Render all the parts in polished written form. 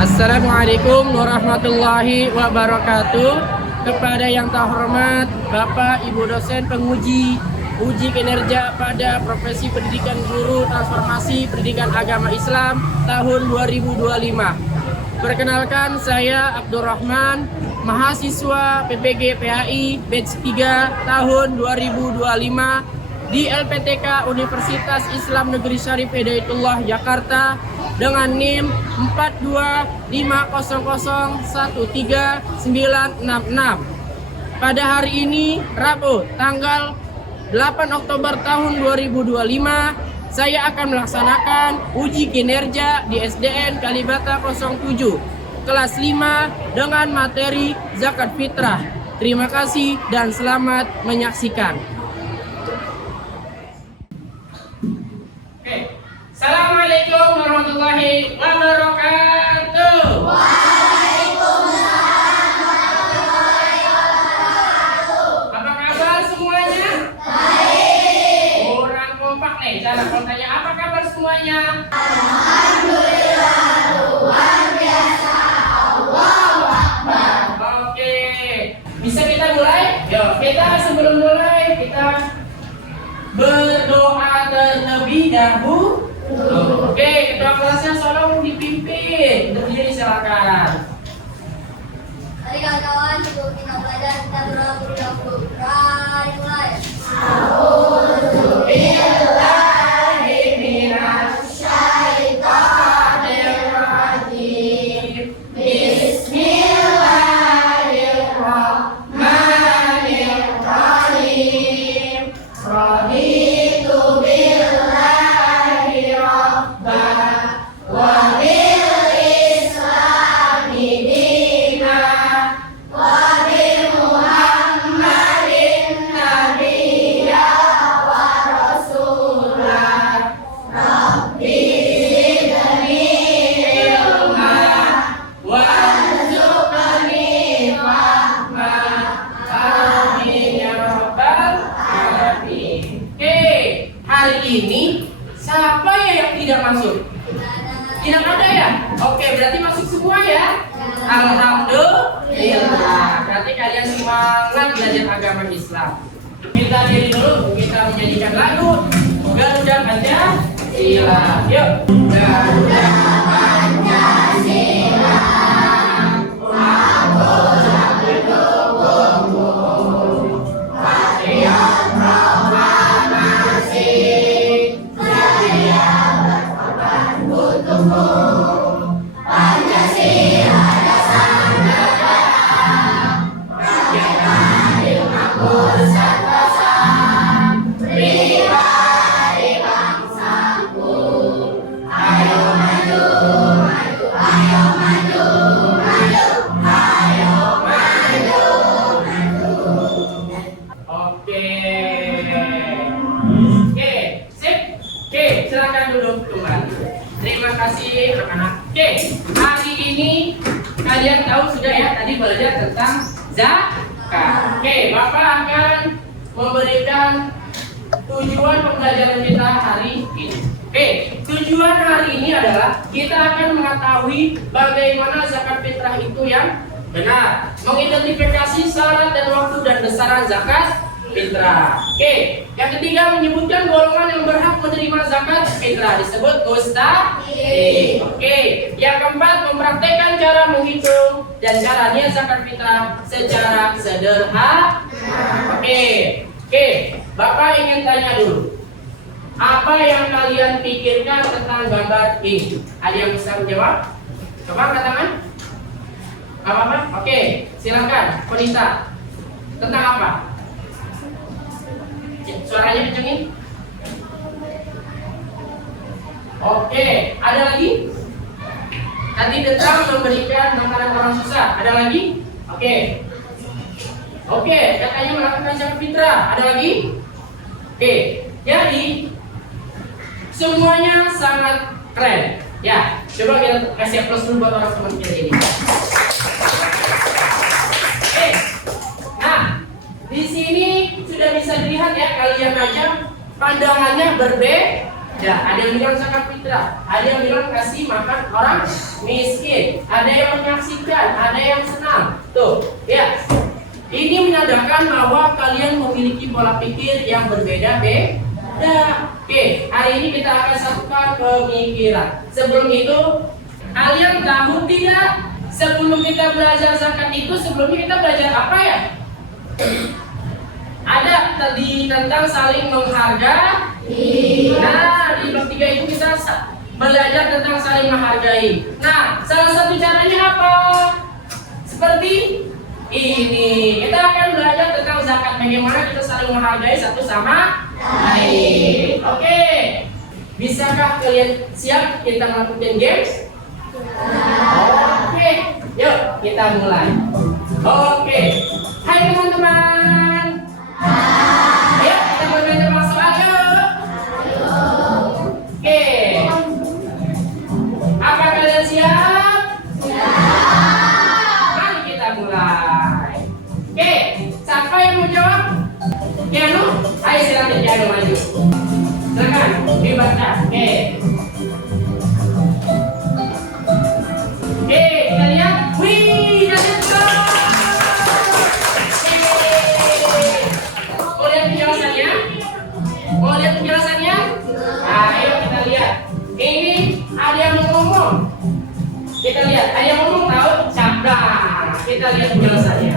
Assalamualaikum warahmatullahi wabarakatuh. Kepada yang terhormat Bapak Ibu dosen penguji uji kinerja pada profesi pendidikan guru transformasi pendidikan agama Islam tahun 2025. Perkenalkan, saya Abdurrahman, mahasiswa PPG PHI batch 3 tahun 2025 di LPTK Universitas Islam Negeri Syarif Hidayatullah Jakarta dengan NIM 42500139666. Pada hari ini, Rabu, tanggal 8 Oktober tahun 2025, saya akan melaksanakan uji kinerja di SDN Kalibata 07, kelas 5 dengan materi zakat fitrah. Terima kasih dan selamat menyaksikan. Assalamualaikum warahmatullahi wabarakatuh. Waalaikumsalam warahmatullahi wabarakatuh. Apa kabar semuanya? Baik. Orang kompak nih. Cara kalau tanya apa kabar semuanya? Alhamdulillah, luar biasa. Allahu Akbar. Oke. Bisa kita mulai? Yuk, kita sebelum mulai kita berdoa terlebih dahulu. Oke, ketua kelasnya tolong dipimpin. Berdiri silakan. Mari kawan-kawan, sebelum kita belajar kita berdoa terlebih dahulu. Mulai. Ini siapa ya yang tidak masuk? Tidak ada ya? Oke, berarti masuk semua ya? Alhamdulillah. Berarti kalian semangat belajar agama Islam. Kita diri dulu, kita menyanyikan lagu Garuda Pancasila. Yuk. Garuda Pancasila. Silakan duduk kembali. Terima kasih anak-anak. Oke, hari ini kalian tahu sudah ya, tadi belajar tentang zakat. Oke, Bapak akan memberikan tujuan pembelajaran kita hari ini. Oke, tujuan hari ini adalah kita akan mengetahui bagaimana zakat fitrah itu yang benar, mengidentifikasi syarat dan waktu dan besaran zakat fitrah. Oke, yang ketiga menyebutkan golongan yang berhak menerima zakat fitrah disebut mustahik. Oke, yang keempat mempraktekkan cara menghitung dan caranya zakat fitrah secara sederhana. Oke, Bapak ingin tanya dulu, apa yang kalian pikirkan tentang gambar ini? Ada yang bisa menjawab? Coba angkat tangan. Gak apa-apa? Oke, silakan, Konita. Tentang apa? Suaranya kencengin. Oke, ada lagi? Tadi tentang memberikan makanan orang susah. Ada lagi? Oke, katanya melakukan zakat fitrah. Ada lagi? Oke, jadi semuanya sangat keren. Ya, coba kita kasih aplaus dulu buat orang teman kita ini. Oke, nah di sini sudah bisa dilihat ya, kalian aja pandangannya berbeda. Ya, ada yang bilang zakat fitrah, ada yang bilang kasih makan orang miskin, ada yang menyaksikan, ada yang senang. Tuh, ya. Ini menandakan bahwa kalian memiliki pola pikir yang berbeda-beda. Oke, hari ini kita akan satukan pemikiran. Sebelum itu, kalian tahu tidak? Sebelum kita belajar zakat itu, sebelumnya kita belajar apa ya? Ada tadi tentang saling menghargai. Nah, di bab 3 itu kita belajar tentang saling menghargai. Nah, salah satu caranya apa? Seperti ini. Kita akan belajar tentang zakat, bagaimana kita saling menghargai satu sama lain. Oke. Bisakah kalian siap kita melakukan games? Oke. Yuk, kita mulai. Oke. Hai teman-teman. Ayo, kita bermain tebak soal yuk. Oke. Apa kalian siap? Mari kita mulai. Oke, siapa yang mau jawab? Kianu? Ayo silakan Kianu maju. Silakan dibaca. Oke. Oke, kita lihat. Wih, jadi mau lihat penjelasannya? Ayo kita lihat. Ini ada yang ngomong. Kita lihat, ada yang ngomong tahu? Siapa? Kita lihat penjelasannya.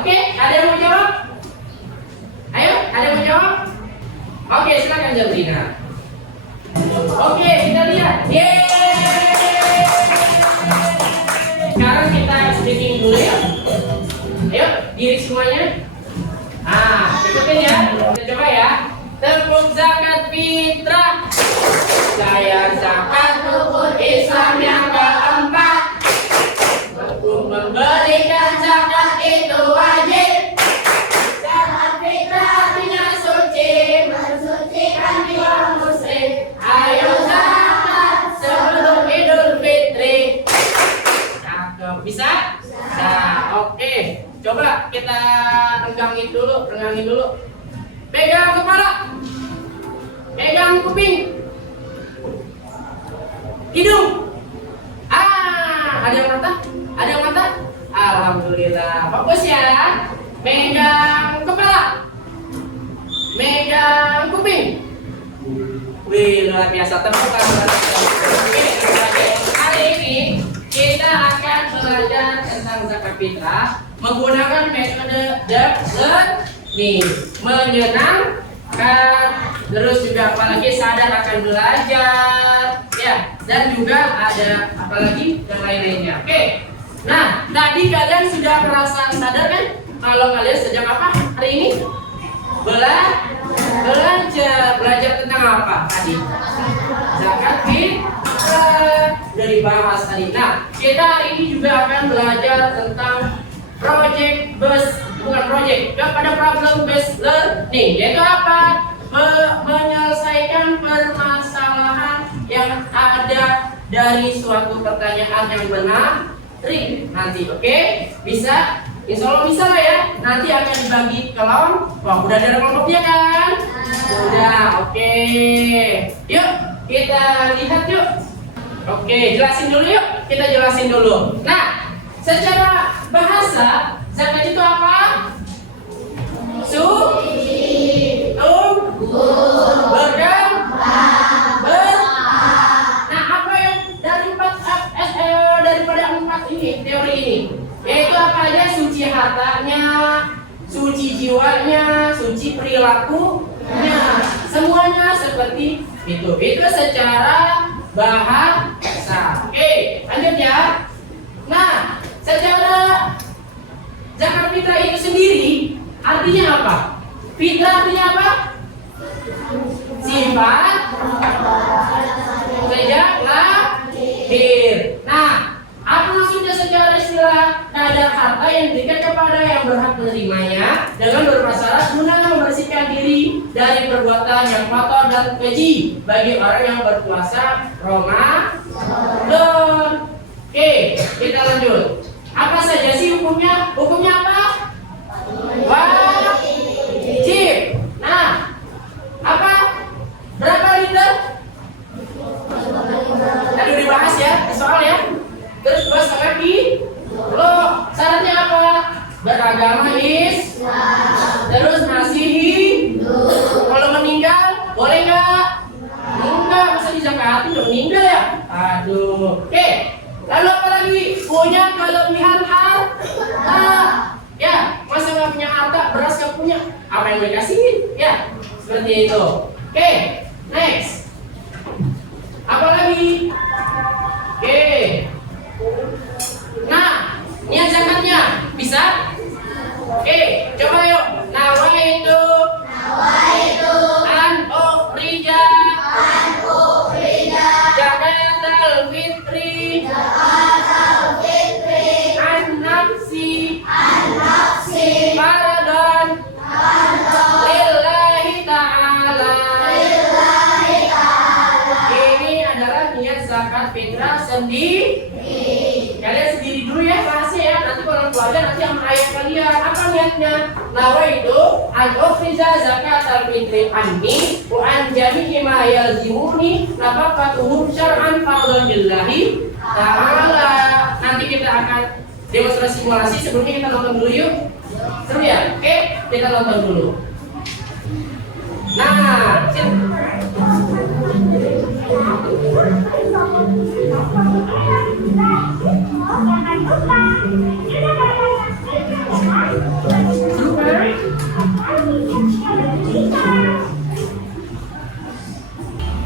Oke, ada yang mau jawab? Ayo, ada yang mau jawab? Oke, silakan Jabrina. Oke, kita lihat. Yeay! Sekarang kita speaking dulu ya. Ayo, diri semuanya. Ikutin ya. Kita coba ya. Tepuk zakat fitrah. Saya zakat rukun Islam yang keempat. Untuk memberikan zakat itu wajib. Zakat fitrah artinya suci, mensucikan jiwa muslim. Ayo zakat sebelum Idul Fitri. Cakep, bisa? Nah, oke. Coba kita renggangin dulu. Pegang kepala, pegang kuping, hidung. Ada yang mata? Ada yang mata? Alhamdulillah. Fokus ya. Pegang kepala, pegang kuping. Wih, luar biasa. Tepuk tangan. Oke, hari ini kita akan belajar tentang zakat fitrah menggunakan metode learning, menyenangkan, terus juga apalagi sadar akan belajar, ya, dan juga ada apalagi yang lain-lainnya. Oke, nah tadi kalian sudah merasa sadar kan kalau kalian sedang apa hari ini? Belajar tentang apa tadi? Zakat fitrah dari bahas tadi. Nah, kita hari ini juga akan belajar tentang kepada problem based learning, yaitu apa? Menyelesaikan permasalahan yang ada dari suatu pertanyaan yang benar nanti. Oke? Bisa? Insya Allah bisa lah ya. Nanti akan dibagi ke kelompok. Udah ada kelompoknya kan? Udah. Oke. Yuk kita lihat yuk. Oke, jelasin dulu yuk. Kita jelasin dulu. Nah, secara bahasa zakat itu apa? Nah, apa yang daripada empat ini teori ini? Yaitu apa aja? Suci hartanya, suci jiwanya, suci perilakunya, semuanya seperti itu. Itu secara bahasa. Oke, lanjut ya. Nah, secara zakat fitrah itu sendiri artinya apa? Fitrah artinya apa? Sifat sejak lahir. Nah, apa maksudnya secara istilah? Kadar harta yang diberikan kepada yang berhak menerimanya dengan berprasyarat guna membersihkan diri dari perbuatan yang kotor dan keji bagi orang yang berpuasa Ramadan. Oke, kita lanjut. Apa saja sih hukumnya? Hukumnya apa? Wajib. zakat udah meninggal ya. Aduh. Oke. Lalu apa lagi? Punya kelebihan harta. Ya, masa nggak punya harta, beras nggak punya, apa yang mereka kasih? Ya, seperti itu. Oke, next. Apa lagi? Oke. Nah, niat zakatnya bisa? Oke, coba yuk. Nawaitu an ukhrija zakatal fitri an nafsi fardhan lillahi ta'ala. Ini adalah niat zakat fitrah sendiri. Kalian sendiri dulu ya, bahasnya ya. Nanti kalau keluarga nanti sama ayah kalian. Apa niatnya? Nawaitu an ukhrija zakatal fitri anni wa an jami'i ma yalzimuni nafaqatuhum syar'an fardhan lillahi ta'ala. Nanti kita akan demonstrasi simulasi. Sebelumnya kita nonton dulu yuk. Seru ya? Oke, kita nonton dulu. Nah,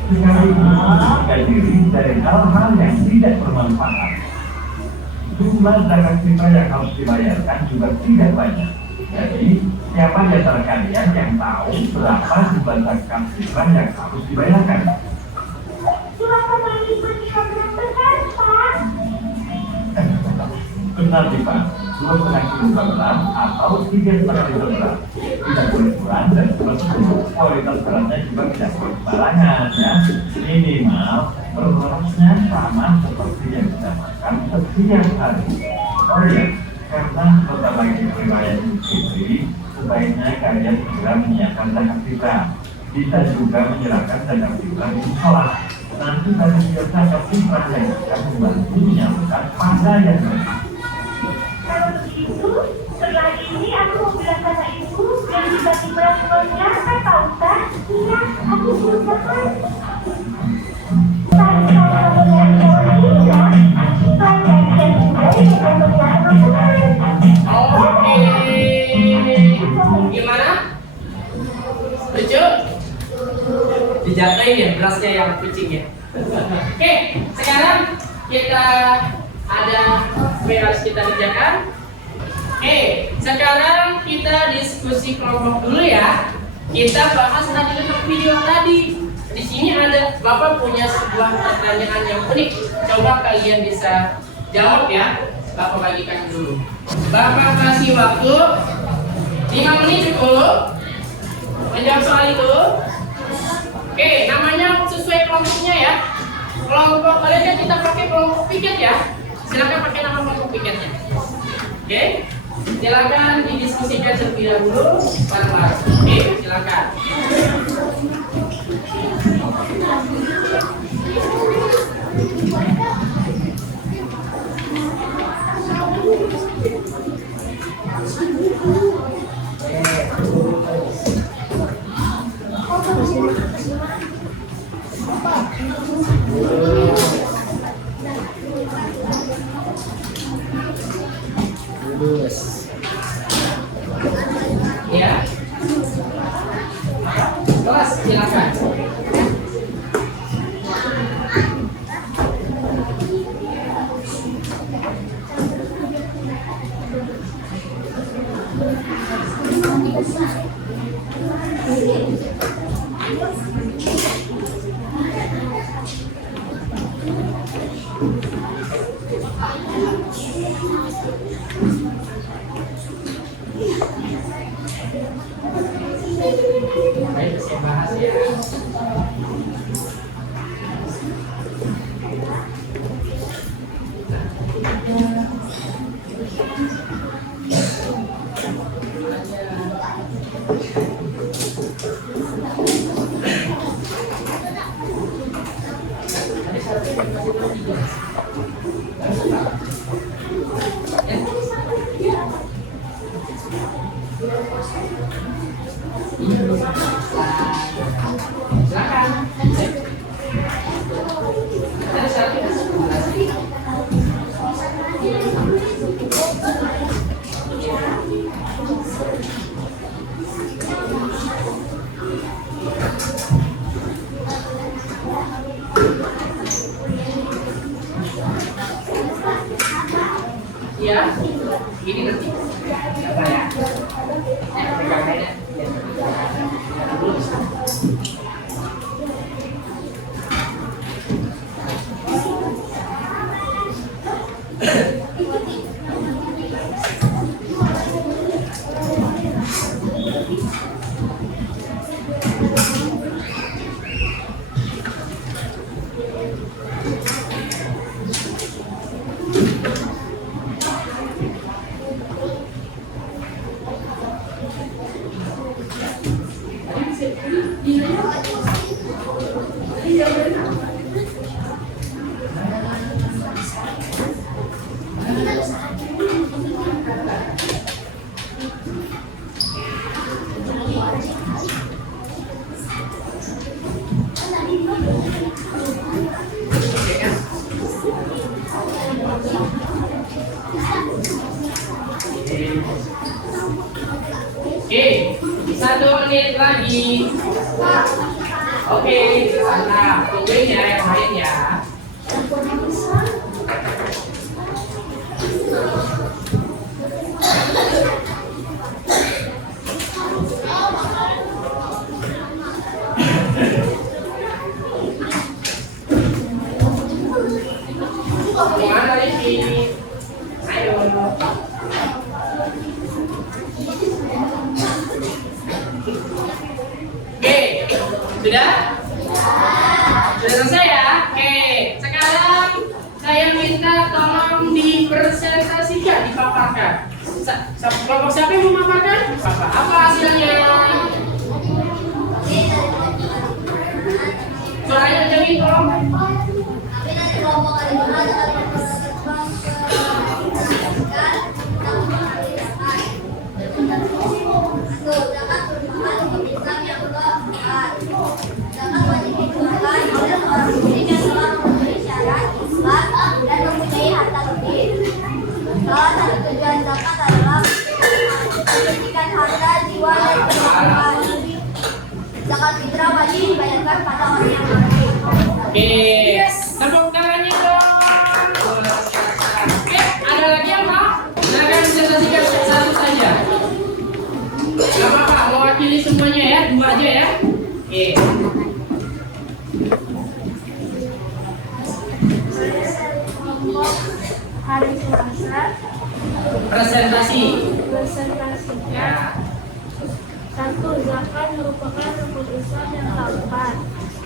menjaga diri dari hal-hal yang tidak bermanfaat. Jumlah zakat fitrah yang harus dibayarkan juga tidak banyak. Jadi, siapa di antara kalian yang tahu berapa jumlah zakat fitrah yang harus dibayarkan? Benar sih Pak, 2,5 kg atau 3,5 kg. Tidak boleh kurang dan kualitas beratnya juga tidak boleh sembarangan ya. Minimal berasnya sama seperti yang kita makan setiap hari. Oh iya, karena sebentar lagi riwayat Fitri, sebaiknya kalian segera menyiapkan zakat fitrah. Bisa juga menyerahkan zakat fitrah di sekolah. Nanti dari zakat fitrah yang akan membantu menyalurkan pada yang lain. Kalau begitu, setelah ini aku mau bilang sama ibu yang tiba-tiba pulang kan Pak Ustaz? Iya, aku belum makan. oke. Gimana? Lucu? Dijagain ya berasnya yang kucing ya. Oke, sekarang kita ada yang harus kita kerjakan. Oke, sekarang kita diskusi kelompok dulu ya. Kita bahas tadi tentang video tadi. Di sini ada Bapak punya sebuah pertanyaan yang unik. Coba kalian bisa jawab ya. Bapak bagikan dulu. Bapak kasih waktu 5 menit cukup menjawab soal itu. Oke, namanya sesuai kelompoknya ya. Kelompok kalian kan kita pakai kelompok piket ya. Silakan pakai nama kelompok piketnya. Oke, silakan didiskusikan terlebih dahulu bareng-bareng. Oke, silakan. Ya. Kelas silakan. Baik, saya bahas ya. Silakan. ya. Ini nanti. Apa ya? Pegang aja. Oke, 1 menit lagi. Oke, nah, tungguin ya yang lain ya. Mana Rifki? Ayo. Oke, sudah? Sudah selesai ya? Oke, sekarang saya minta tolong dipresentasikan, dipaparkan. Kelompok siapa yang mau memaparkan? Bapak, apa hasilnya? Suaranya jadi tolong. Tapi nanti kelompok ada mana ada salah satu tujuan zakat adalah pendidikan harta, jiwa, dan kehidupan. Zakat fitrah wajib dibayarkan pada orang yang mampu. Oke, tepuk tangannya dong. Oke, ada lagi yang mau? Silakan presentasikan satu saja. Gak apa-apa, mewakili semuanya ya, 2 aja ya. Oke. Hari Selasa Presentasi. presentasinya 1. Zakat merupakan rukun Islam yang keempat.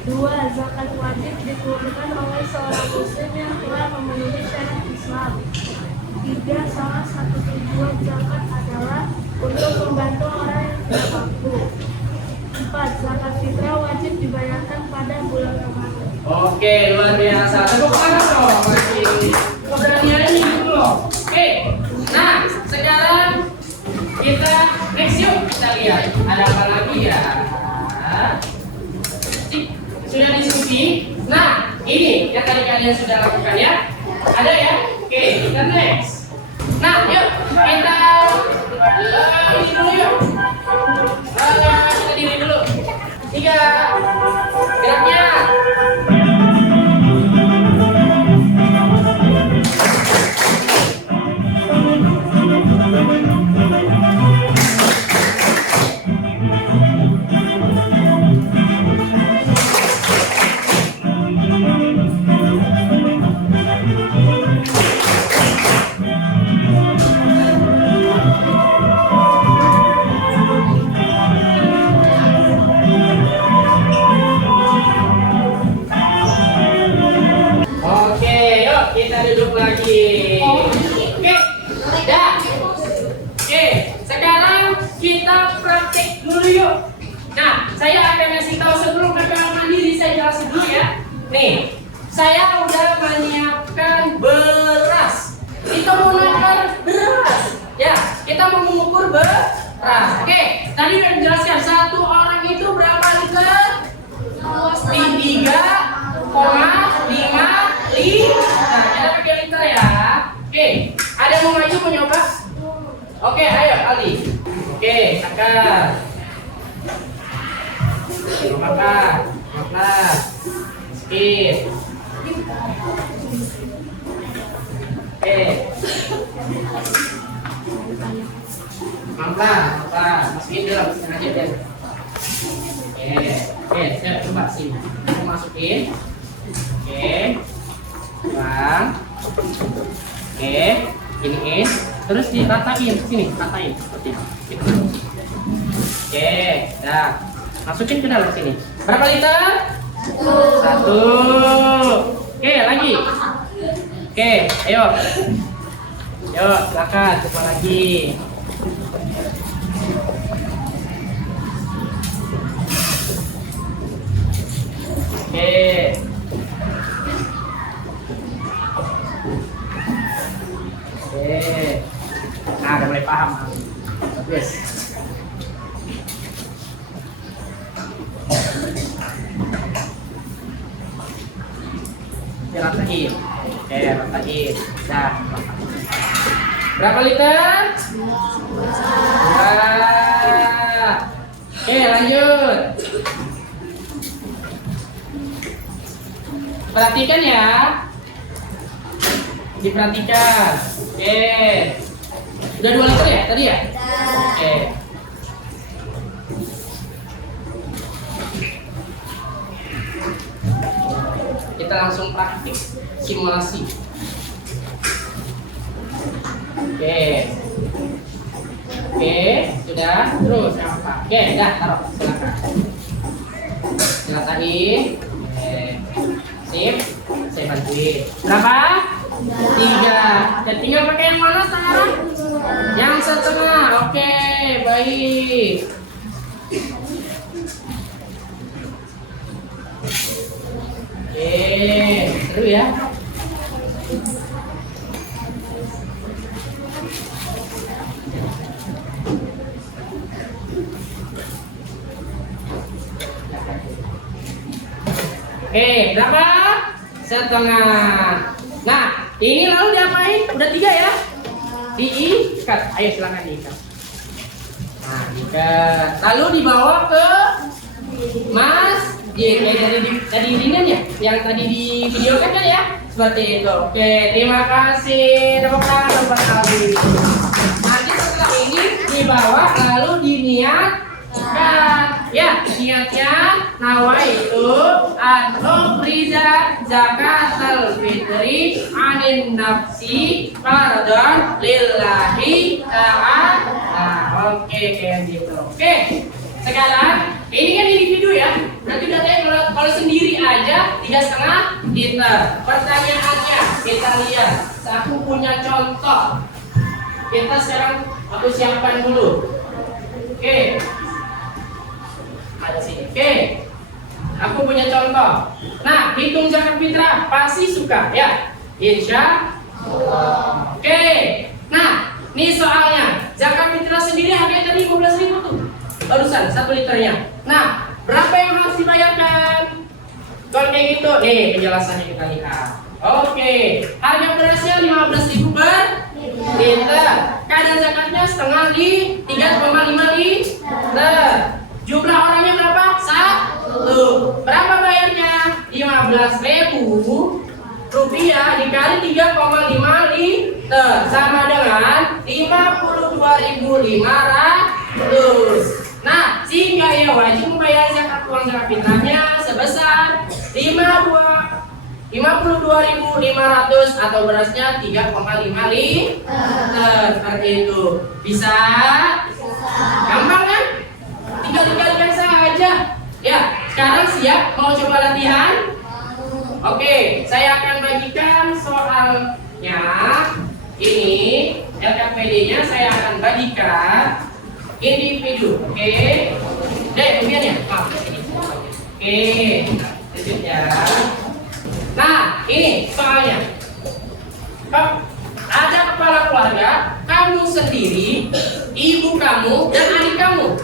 2. Zakat wajib dikeluarkan oleh seorang muslim yang telah memenuhi syarat Islam. 3. Salah satu tujuan zakat adalah untuk membantu orang yang tidak mampu. 4. Zakat fitrah wajib dibayarkan pada bulan Ramadan. Oke, luar biasa. Tepuk tangan dong. Masih keberaniannya gitu loh. Oke, nah sekarang kita next yuk kita lihat ada apa lagi ya. Sudah diskusi. Nah, ini yang tadi kalian sudah lakukan ya. Ada ya? Oke, kita next. Nah, yuk kita ini dulu yuk. Kita diri dulu. 3 geraknya. Kita duduk lagi. Oke, dah. Oke, sekarang kita praktek dulu yuk. Nah, saya akan kasih tahu sebelum kakak mandiri, saya jelasin dulu ya. Nih, saya udah menyiapkan beras. Kita mau nakar beras. Ya, kita mau mengukur beras. Oke, tadi udah dijelaskan 1 orang itu berapa liter? 3,5 liter. Nah, kita pakai liter ya. Oke, ada mau maju mau nyoba? Oke, ayo Ali. Oke, akar. Makan, makan. Skip. Oke. Pelan-pelan, masukin dulu, masukin aja deh. Oke, saya coba sini. Aku masukin. Oke, bang. Oke, giniin. Terus diratain sini, ratain seperti itu. Oke, dah. Masukin ke dalam sini. Berapa liter? 1. Oke, lagi. Oke, ayo. Yo, silakan coba lagi. Oke. Oke. Nah, udah mulai paham. Bagus. Ratain. Oke, ratain. Dah. Berapa liter? 2. Oke, lanjut. Perhatikan ya. Diperhatikan. Oke. Udah 2 liter ya tadi ya? Oke. Kita langsung praktik simulasi. Oke. Oke, sudah. Terus apa? Oke, dah taruh. Silakan. Ratain. Oke. Sip. Saya bantuin. Berapa? 3. Dan tinggal pakai yang mana sekarang? Yang setengah. Oke, baik. Oke, seru ya. Oke, berapa? Setengah. Nah, ini lalu diapain? Udah 3 ya? Diikat. Ayo silakan diikat. Nah, diikat. Lalu dibawa ke masjid. Tadi ringan ya? Yang tadi di video kan ya? Seperti itu. Oke, terima kasih. Tepuk tangan. Nanti setelah ini dibawa lalu diniatkan. Ya, niatnya nawaitu an-nufriza zakatal fitri anin nafsi fardhan lillahi ta'ala. Oke, kayak gitu. Oke. Sekarang ini kan individu ya. Nanti datanya kalau sendiri aja 3,5 liter. Pertanyaannya kita lihat. Aku punya contoh. Kita sekarang aku siapkan dulu. Oke. Ada sini. Oke. Aku punya contoh. Nah, hitung zakat fitrah pasti suka ya. Insya Allah. Oke. Nah, nih soalnya. Zakat fitrah sendiri harganya tadi 15.000 tuh. Barusan 1 liternya. Nah, berapa yang harus dibayarkan? Kalau kayak gitu, nih penjelasannya kita lihat. Oke. Harga berasnya 15.000 per liter. Kadar zakatnya setengah di 3,5 liter. Jumlah orangnya berapa? 1. Berapa bayarnya? 15.000 rupiah dikali 3,5 liter sama dengan 52.500. Nah, sehingga ia wajib membayar zakat uang zakat fitrahnya sebesar 52.500 atau berasnya 3,5 liter. Seperti itu. Bisa? Gampang kan? Tinggal dikalikan saja. Ya, sekarang siap mau coba latihan? Oke, saya akan bagikan soalnya. Ini LKPD-nya saya akan bagikan individu. Oke. Kemudian ya. Oke. Lanjut ya. Nah, ini soalnya. Ada kepala keluarga, kamu sendiri, ibu kamu, dan adik kamu.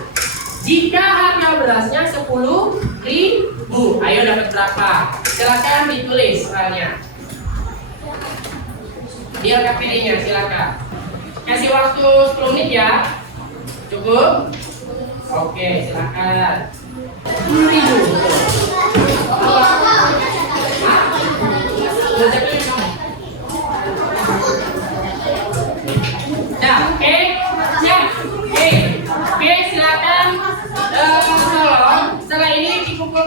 Jika harga berasnya 10.000, ayo dapat berapa? Silakan ditulis soalnya. Di LKPD-nya silakan. Kasih waktu 10 menit ya. Cukup? Oke, silakan. 10.000.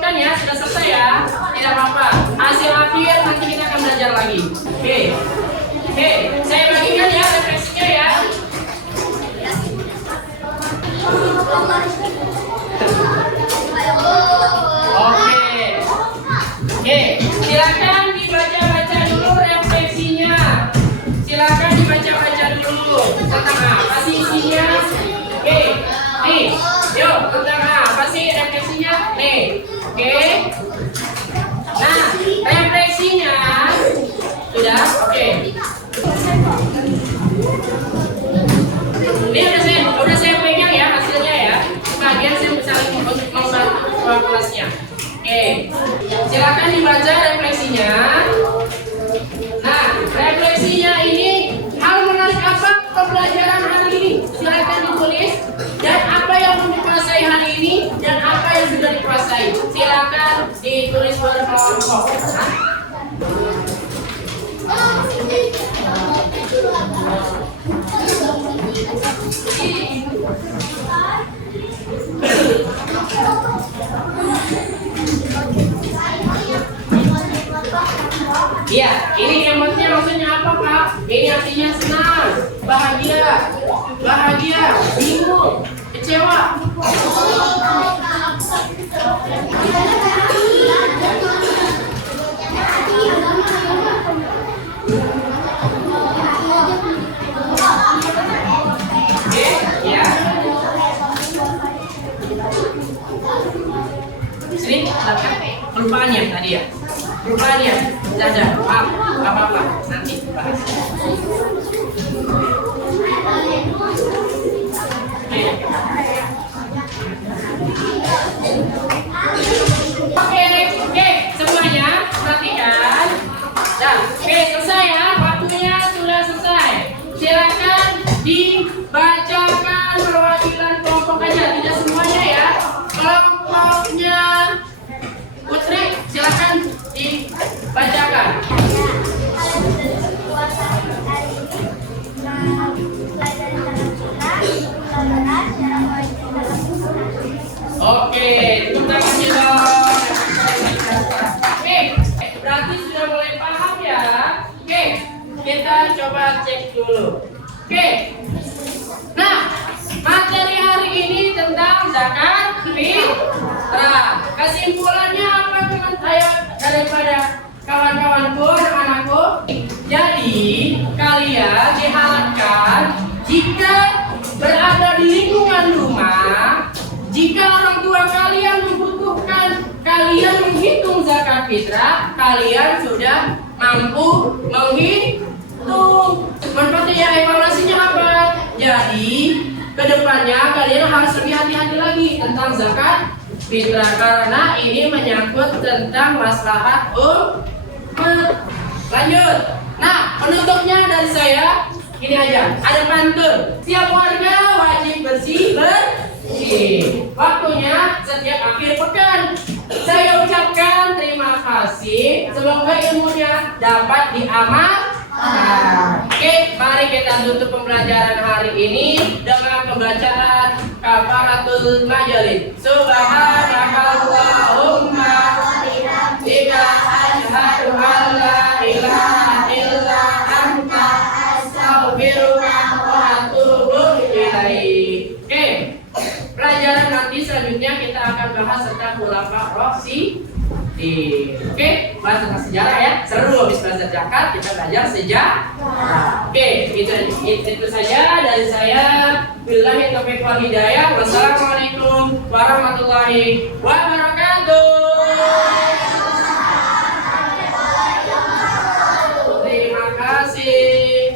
silakan ya, sudah selesai ya, tidak apa-apa. Hasil akhir nanti kita akan belajar lagi. Oke, saya bagikan ya refleksinya ya. Oke, silakan dibaca-baca dulu refleksinya. Silakan dibaca-baca dulu tentang apa sih isinya. Oke, nih, yuk tentang apa sih refleksinya? Nih, oke. Nah, refleksinya sudah, oke. Ini udah saya pegang ya hasilnya ya. Bagian saya saling membantu kelasnya. Oke, silakan dibaca refleksinya. Nah, refleksinya ini hal menarik apa pembelajaran hari ini? Silakan ditulis dan apa yang belum dikuasai hari ini dan apa yang sudah dikuasai. Silakan ditulis berkelompok. Iya, ini emotnya maksudnya apa Kak? Ini artinya senang, bahagia, bingung, kecewa. Ya. Sini, silakan. Pelupaannya tadi ya. Pelupaannya, ada apa-apa nanti bahas. Oke, semuanya perhatikan. Nah, oke selesai ya, waktunya sudah selesai. Silakan dibacakan perwakilan kelompok aja, tidak semuanya ya. Kelompoknya Putri, silakan dibacakan. Oke, tepuk tangannya dong. Oke, berarti sudah mulai paham ya. Oke, kita coba cek dulu. Oke, nah materi hari ini tentang zakat fitrah. Kesimpulannya apa teman saya daripada kawan-kawanku, anak-anakku? Jadi kalian diharapkan jika berada di lingkungan rumah, jika orang tua kalian membutuhkan kalian menghitung zakat fitrah, kalian sudah mampu menghitung. Manfaatnya evaluasinya apa? Jadi kedepannya kalian harus lebih hati-hati lagi tentang zakat fitrah karena ini menyangkut tentang maslahat umat. Lanjut. Nah, penutupnya dari saya ini aja. Ada pantun. Setiap warga wajib bersih. Waktunya setiap akhir pekan. Saya ucapkan terima kasih. Semoga ilmunya dapat diamalkan. Oke, mari kita tutup pembelajaran hari ini dengan pembacaan kafaratul majelis. Subhanakallahumma wa bihamdika asyhadu an la ilaha illa anta astaghfiruka wa atubu ilaik. Oke, pelajaran nanti selanjutnya kita akan bahas tentang khulafa rasyidin. Oke, bahas tentang sejarah ya. Seru habis belajar zakat, kita belajar sejarah. Oke, itu saja dari saya. Billahi taufiq wal hidayah. Wassalamualaikum warahmatullahi wabarakatuh.